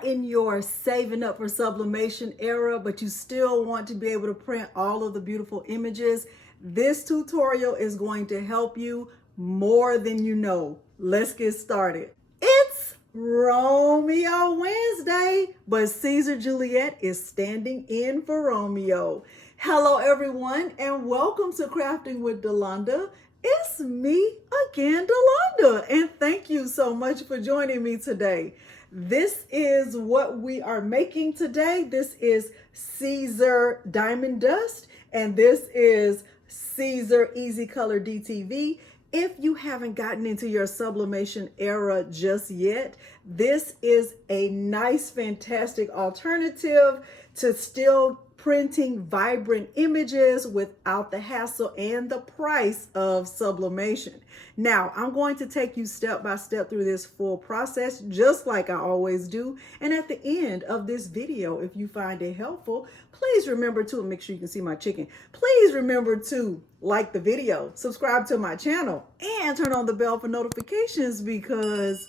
are in your saving up for sublimation era, but you still want to be able to print all of the beautiful images, this tutorial is going to help you more than you know. Let's get started. It's Romeo Wednesday, but Siser Juliet is standing in for Romeo. Hello everyone, and welcome to Crafting with Delonda. It's me again, Delonda, and thank you so much for joining me today. This is what we are making today. This is Siser Diamond Dust, and this is Siser Easycolor DTV. If you haven't gotten into your sublimation era just yet, this is a nice, fantastic alternative to still printing vibrant images without the hassle and the price of sublimation. Now, I'm going to take you step by step through this full process, just like I always do. And at the end of this video, if you find it helpful, please remember to, make sure you can see my chicken, please remember to like the video, subscribe to my channel, and turn on the bell for notifications because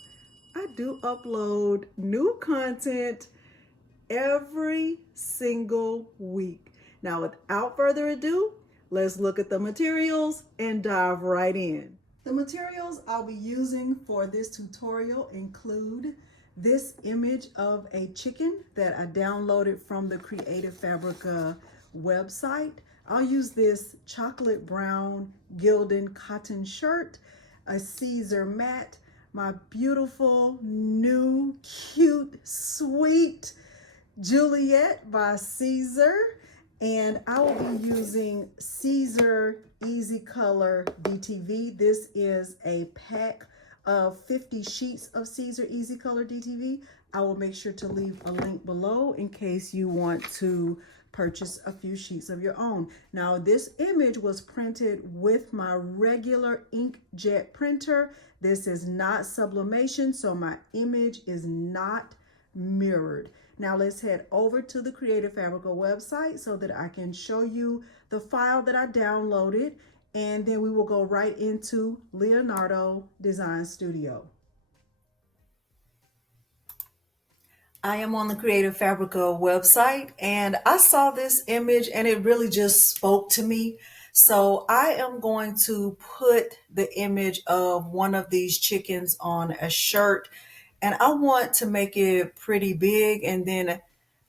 I do upload new content every single week. Now, without further ado, let's look at the materials and dive right in. The materials I'll be using for this tutorial include this image of a chicken that I downloaded from the Creative Fabrica website. I'll use this chocolate brown Gildan cotton shirt, a Siser mat, my beautiful, new, cute, sweet Juliet by Siser, and I will be using Siser Easycolor DTV. This is a pack of 50 sheets of Siser Easycolor DTV. I will make sure to leave a link below in case you want to purchase a few sheets of your own. Now, this image was printed with my regular inkjet printer. This is not sublimation, so my image is not mirrored. Now let's head over to the Creative Fabrica website so that I can show you the file that I downloaded, and then we will go right into Leonardo Design Studio. I am on the Creative Fabrica website, and I saw this image and it really just spoke to me. So I am going to put the image of one of these chickens on a shirt, and I want to make it pretty big, and then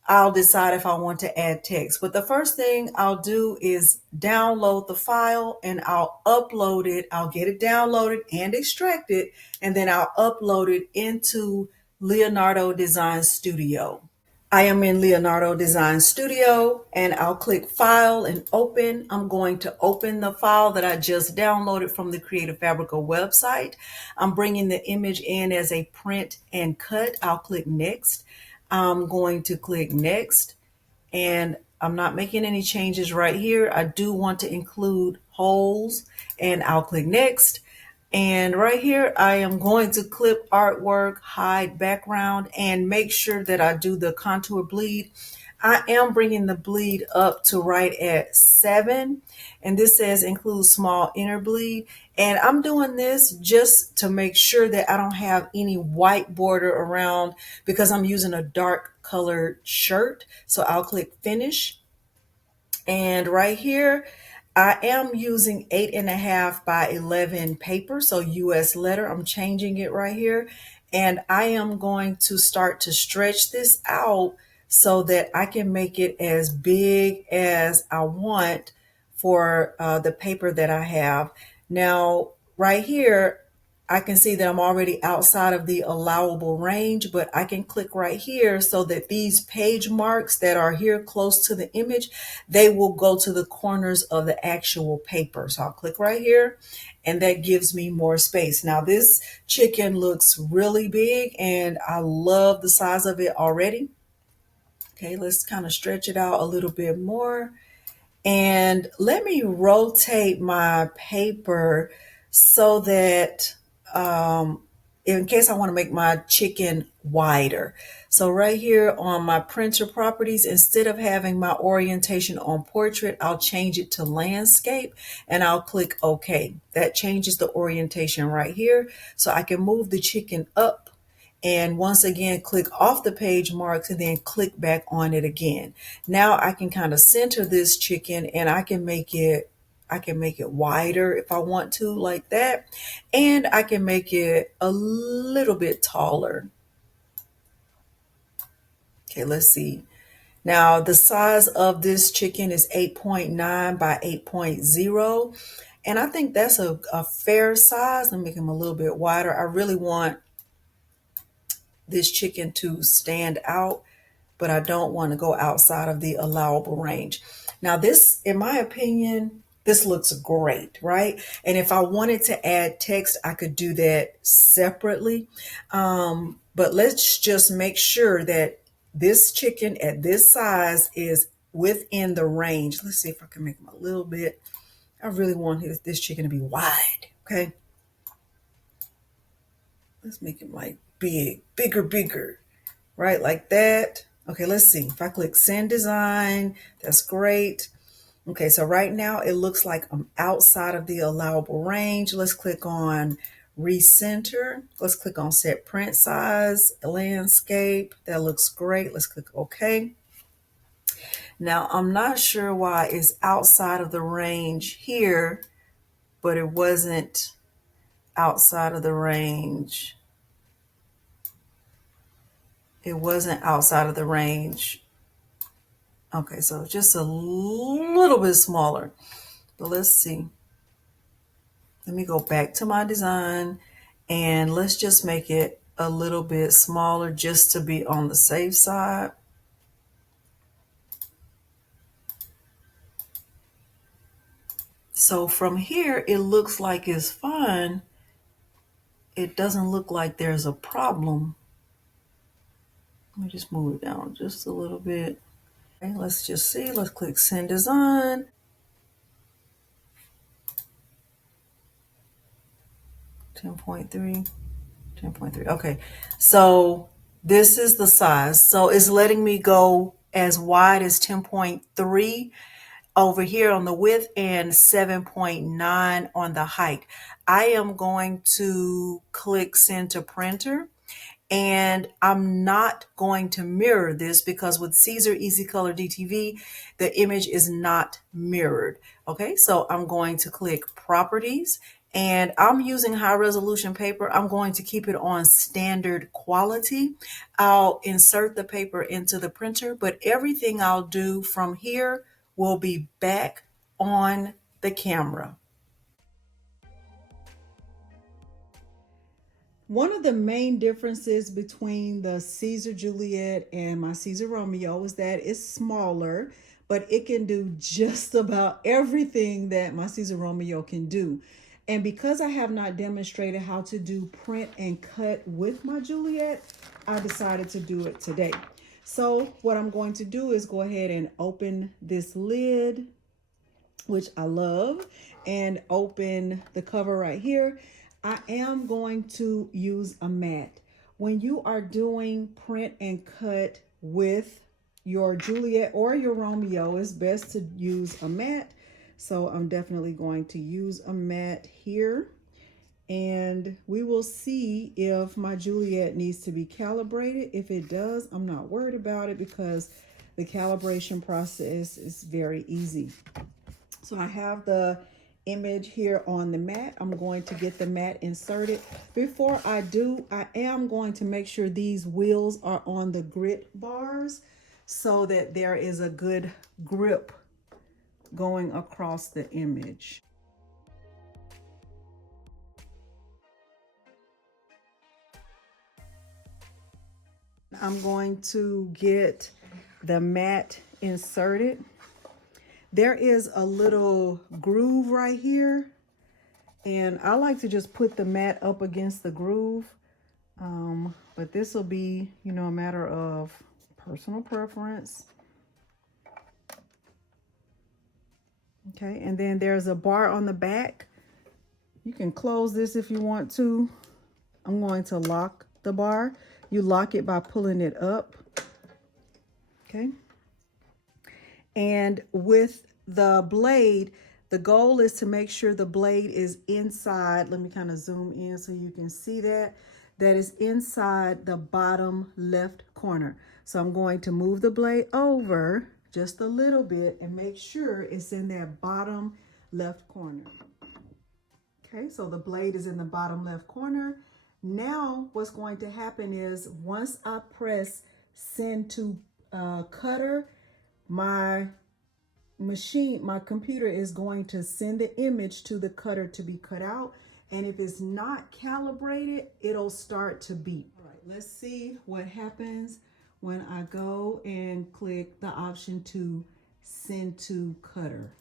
I'll decide if I want to add text. But the first thing I'll do is download the file, and I'll upload it. I'll get it downloaded and extracted, and then I'll upload it into Leonardo Design Studio. I am in Leonardo Design Studio, and I'll click File and Open. I'm going to open the file that I just downloaded from the Creative Fabrica website. I'm bringing the image in as a print and cut. I'll click Next. I'm going to click Next, and I'm not making any changes right here. I do want to include holes, and I'll click Next. And right here, I am going to clip artwork, hide background, and make sure that I do the contour bleed. I am bringing the bleed up to right at 7, and this says include small inner bleed. And I'm doing this just to make sure that I don't have any white border around because I'm using a dark colored shirt. So I'll click Finish. And right here, I am using 8.5 by 11 paper, so US letter. I'm changing it right here. And I am going to start to stretch this out so that I can make it as big as I want for the paper that I have. Now, right here, I can see that I'm already outside of the allowable range, but I can click right here so that these page marks that are here close to the image, they will go to the corners of the actual paper. So I'll click right here, and that gives me more space. Now this chicken looks really big, and I love the size of it already. Okay, let's kind of stretch it out a little bit more. And let me rotate my paper so that in case I want to make my chicken wider. So right here on my printer properties, instead of having my orientation on portrait, I'll change it to landscape, and I'll click OK. That changes the orientation right here. So I can move the chicken up, And once again, click off the page marks and then click back on it again. Now I can kind of center this chicken and I can make it wider if I want to, like that. And I can make it a little bit taller. Okay, let's see. Now the size of this chicken is 8.9 by 8.0. And I think that's a fair size. Let me make him a little bit wider. I really want this chicken to stand out, but I don't want to go outside of the allowable range. Now this, in my opinion, this looks great, right? And if I wanted to add text, I could do that separately. But let's just make sure that this chicken at this size is within the range. Let's see if I can make him a little bit. I really want this chicken to be wide, okay? Let's make him like bigger, right? Like that. Okay, let's see. If I click send design, that's great. Okay, so right now it looks like I'm outside of the allowable range. Let's click on recenter. Let's click on set print size, landscape. That looks great. Let's click OK. Now I'm not sure why it's outside of the range here, but it wasn't outside of the range. It wasn't outside of the range. Okay, so just a little bit smaller. But let's see. Let me go back to my design and let's just make it a little bit smaller just to be on the safe side. So from here, it looks like it's fine. It doesn't look like there's a problem. Let me just move it down just a little bit. Okay, let's just see. Let's click send design. 10.3. 10.3. Okay, so this is the size. So it's letting me go as wide as 10.3 over here on the width and 7.9 on the height. I am going to click send to printer. And I'm not going to mirror this because with Siser Easycolor DTV, the image is not mirrored. Okay, so I'm going to click properties and I'm using high resolution paper. I'm going to keep it on standard quality. I'll insert the paper into the printer, but everything I'll do from here will be back on the camera. One of the main differences between the Siser Juliet and my Siser Romeo is that it's smaller, but it can do just about everything that my Siser Romeo can do. And because I have not demonstrated how to do print and cut with my Juliet, I decided to do it today. So what I'm going to do is go ahead and open this lid, which I love, and open the cover right here. I am going to use a mat. When you are doing print and cut with your Juliet or your Romeo, it's best to use a mat. So I'm definitely going to use a mat here. And we will see if my Juliet needs to be calibrated. If it does, I'm not worried about it because the calibration process is very easy. So I have the image here on the mat. I'm going to get the mat inserted. Before I do, I am going to make sure these wheels are on the grit bars so that there is a good grip going across the image. I'm going to get the mat inserted. There is a little groove right here, and I like to just put the mat up against the groove, but this will be, a matter of personal preference. Okay, and then there's a bar on the back. You can close this if you want to. I'm going to lock the bar. You lock it by pulling it up. Okay. And with the blade, the goal is to make sure the blade is inside. Let me kind of zoom in so you can see that that is inside the bottom left corner. So I'm going to move the blade over just a little bit and make sure it's in that bottom left corner. Okay, so the blade is in the bottom left corner. Now what's going to happen is once I press send to cutter, my computer is going to send the image to the cutter to be cut out. And if it's not calibrated, it'll start to beep. All right, let's see what happens when I go and click the option to send to cutter.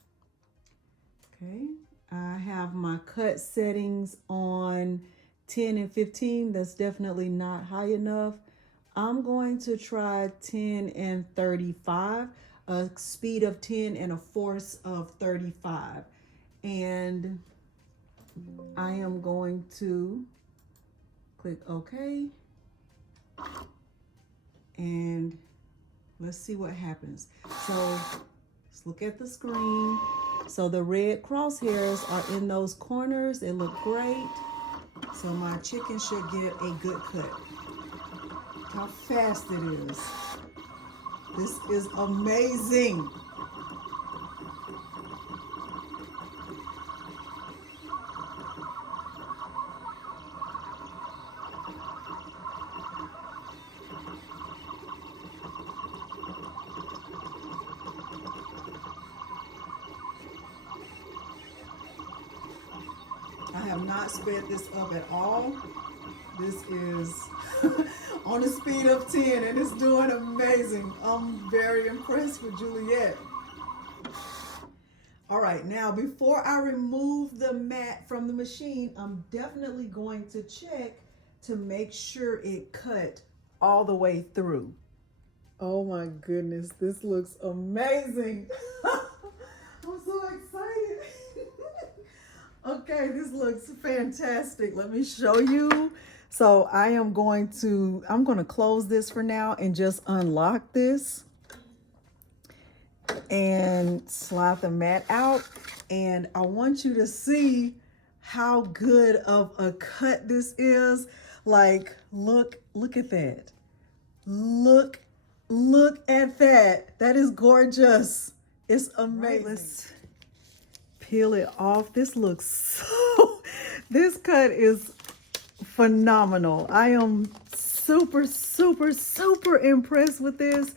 Okay, I have my cut settings on 10 and 15. That's definitely not high enough. I'm going to try 10 and 35, a speed of 10 and a force of 35. And I am going to click OK. And let's see what happens. So let's look at the screen. So the red crosshairs are in those corners. They look great. So my chicken should get a good cut. How fast it is. This is amazing. I have not sped this up at all. This is on the speed of 10 and it's doing amazing. I'm very impressed with Juliet. All right, now before I remove the mat from the machine, I'm definitely going to check to make sure it cut all the way through. Oh my goodness, this looks amazing. I'm so excited. Okay, this looks fantastic. Let me show you. So I'm going to close this for now and just unlock this and slide the mat out. And I want you to see how good of a cut this is. Like, look at that. Look at that. That is gorgeous. It's amazing. Let's peel it off. This looks this cut is phenomenal. I am super impressed with this,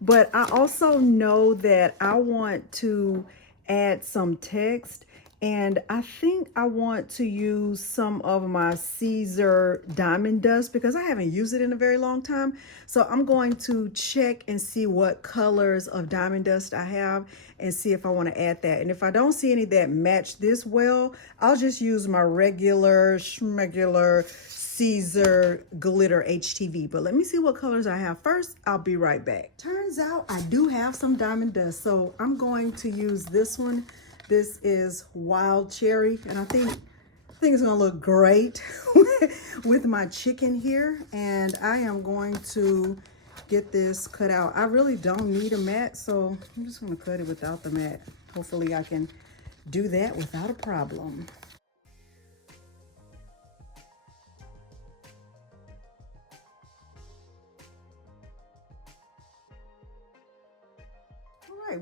but I also know that I want to add some text, and I think I want to use some of my Siser Diamond Dust because I haven't used it in a very long time. So I'm going to check and see what colors of Diamond Dust I have and see if I want to add that. And if I don't see any that match this well, I'll just use my regular Siser Glitter HTV. But let me see what colors I have first. I'll be right back. Turns out I do have some Diamond Dust, so I'm going to use this one. This is Wild Cherry, and I think it's gonna look great with my chicken here. And I am going to get this cut out. I really don't need a mat, so I'm just gonna cut it without the mat. Hopefully I can do that without a problem.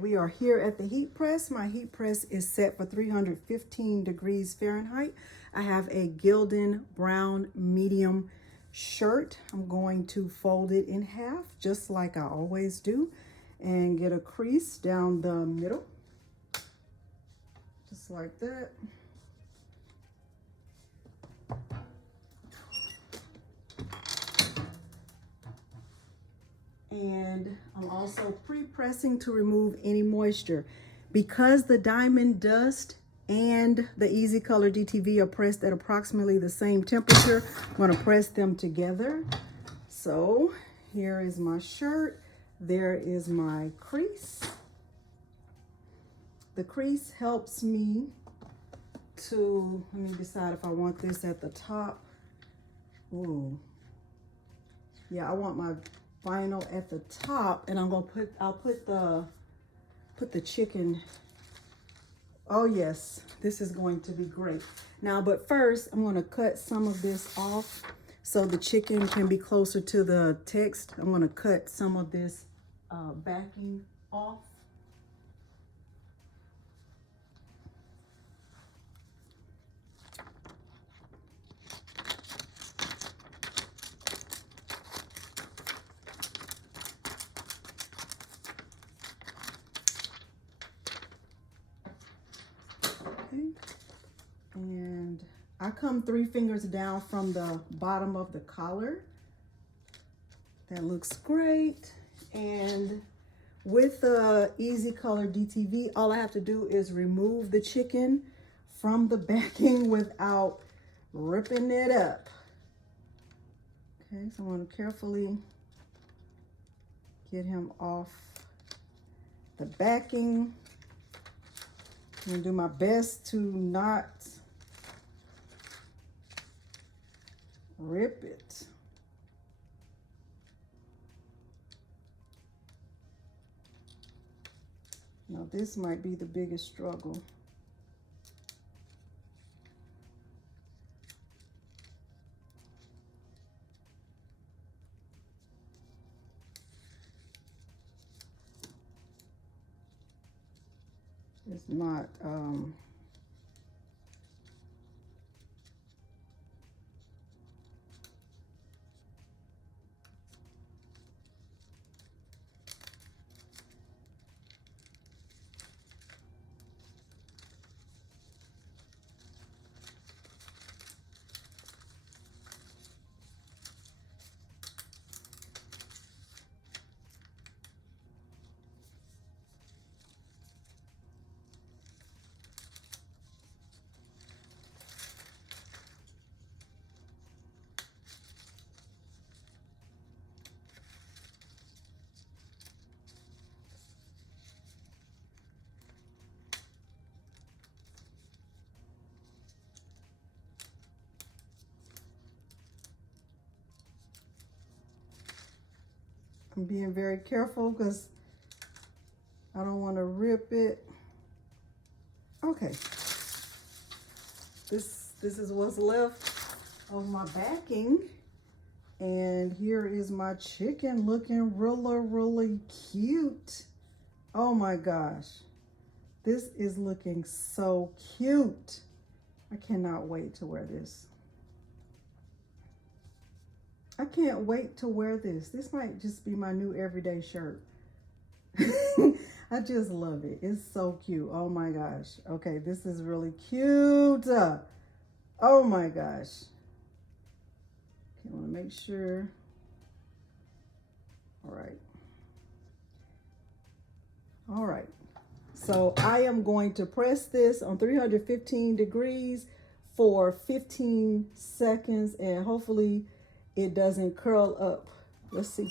We are here at the heat press. My heat press is set for 315 degrees Fahrenheit. I have a Gildan brown medium shirt. I'm going to fold it in half just like I always do and get a crease down the middle, just like that. And I'm also pre-pressing to remove any moisture. Because the Diamond Dust and the Easycolor DTV are pressed at approximately the same temperature, I'm going to press them together. So here is my shirt. There is my crease. The crease helps me to, let me decide if I want this at the top. Ooh. Yeah, I want my vinyl at the top, and I'll put the chicken. Oh yes, this is going to be great. Now, but first I'm going to cut some of this off so the chicken can be closer to the text. I'm gonna cut some of this backing off. Okay. And I come 3 fingers down from the bottom of the collar. That looks great. And with the Easycolor DTV, all I have to do is remove the chicken from the backing without ripping it up. Okay, so I'm going to carefully get him off the backing. I'm going to do my best to not rip it. Now this might be the biggest struggle. It's not I'm being very careful because I don't want to rip it. Okay. This is what's left of my backing. And here is my chicken looking really cute. Oh my gosh. This is looking so cute. I cannot wait to wear this. I can't wait to wear this. This might just be my new everyday shirt. I just love it. It's so cute. Oh my gosh. Okay, this is really cute. Oh my gosh. Okay, I want to make sure. All right. All right. So I am going to press this on 315 degrees for 15 seconds and hopefully it doesn't curl up. Let's see.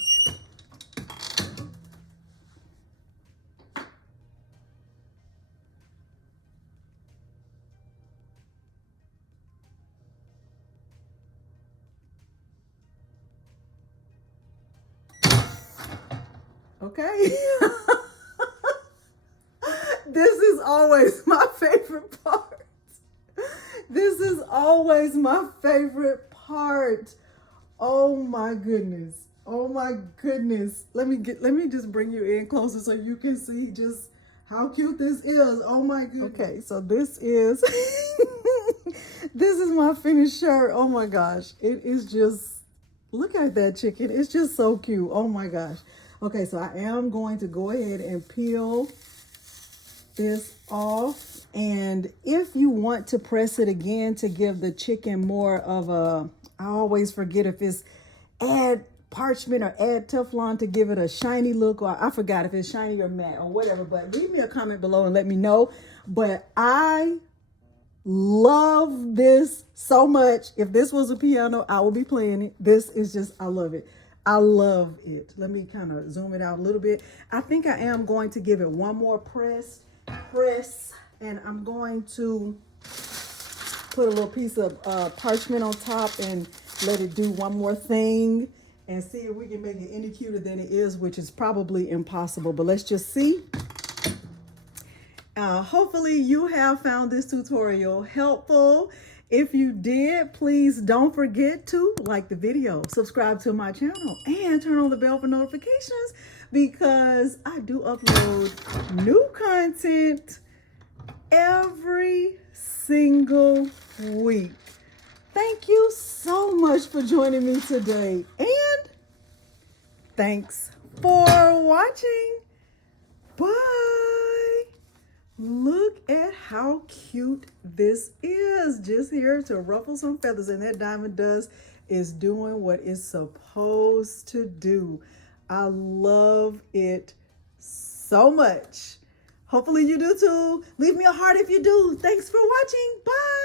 Okay. This is always my favorite part. This is always my favorite part. Oh my goodness. Oh my goodness. Let me just bring you in closer so you can see just how cute this is. Oh my goodness. Okay, so this is this is my finished shirt. Oh my gosh. It is just, look at that chicken. It's just so cute. Oh my gosh. Okay, so I am going to go ahead and peel this off. And if you want to press it again to give the chicken more of a, I always forget if it's add parchment or add Teflon to give it a shiny look, or I forgot if it's shiny or matte or whatever, but leave me a comment below and let me know. But I love this so much. If this was a piano, I would be playing it. This is just, I love it. I love it. Let me kind of zoom it out a little bit. I think I am going to give it one more press, and I'm going to put a little piece of parchment on top and let it do one more thing and see if we can make it any cuter than it is, which is probably impossible, but let's just see. Hopefully you have found this tutorial helpful. If you did, please don't forget to like the video, subscribe to my channel, and turn on the bell for notifications because I do upload new content every single week. Thank you so much for joining me today, and thanks for watching. Bye. Look at how cute this is. Just here to ruffle some feathers, and that diamond dust is doing what it's supposed to do. I love it so much. Hopefully you do too. Leave me a heart if you do. Thanks for watching. Bye.